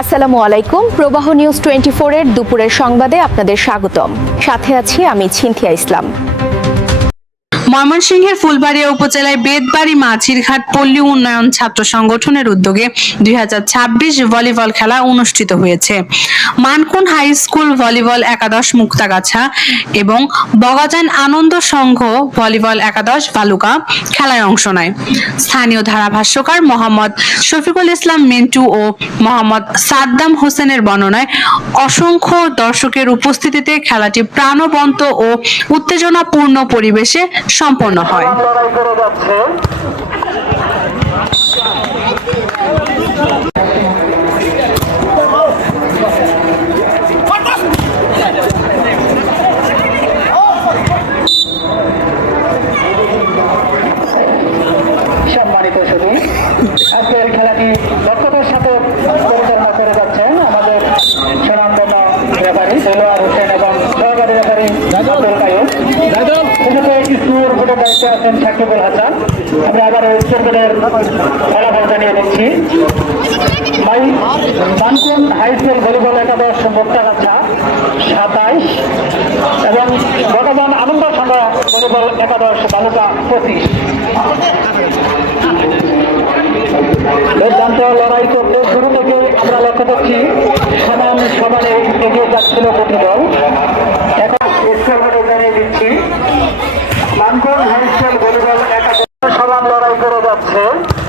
আসসালামু আলাইকুম। প্রবাহ নিউজ টোয়েন্টি এর দুপুরের সংবাদে আপনাদের স্বাগতম। সাথে আছি আমি ছিন্থিয়া ইসলাম। ময়মনসিংহের ফুলবাড়িয়া উপজেলায় বেদবাড়ি মাঝিরঘাট পল্লী উন্নয়ন ছাত্র সংগঠনের উদ্যোগে দুই হাজার ছাব্বিশ ভলিবল খেলা অনুষ্ঠিত হয়েছে। মানকুন হাই স্কুল ভলিবল একাদশ মুক্তাগাছা এবং বগাজান আনন্দ সংঘ ভলিবল একাদশ বালুকা খেলায় অংশ নেয়। স্থানীয় ধারাভাষ্যকার মোহাম্মদ শফিকুল ইসলাম মিন্টু ও মোহাম্মদ সাদ্দাম হোসেনের বর্ণনায় অসংখ্য দর্শকের উপস্থিতিতে খেলাটি প্রাণবন্ত ও উত্তেজনাপূর্ণ পরিবেশে সম্পন্ন হয়। আজকের খেলাটি দক্ষতার সাথে পরিচালনা করে যাচ্ছেন আমাদের সুনামধন্য ব্যাপারী দেলোয়ার হোসেন এবং সহকারী ব্যাপারী আব্দুল কায়ুম এদিকে ভোটের দায়িত্বে আছেন সাকিবুল হাসান। আমরা আবার উত্তর ভোটের ফলাফল জানিয়ে দিচ্ছি। মানকুন হাই স্কুল ভলিবল একাদশ মুক্তাগাছা সাতাইশ। এবং বর্তমান আনন্দ সংঘ ভলিবল একাদশ বালুকা পঁচিশ। লড়াই চলতে শুরু থেকে আমরা লক্ষ্য করছি Huh?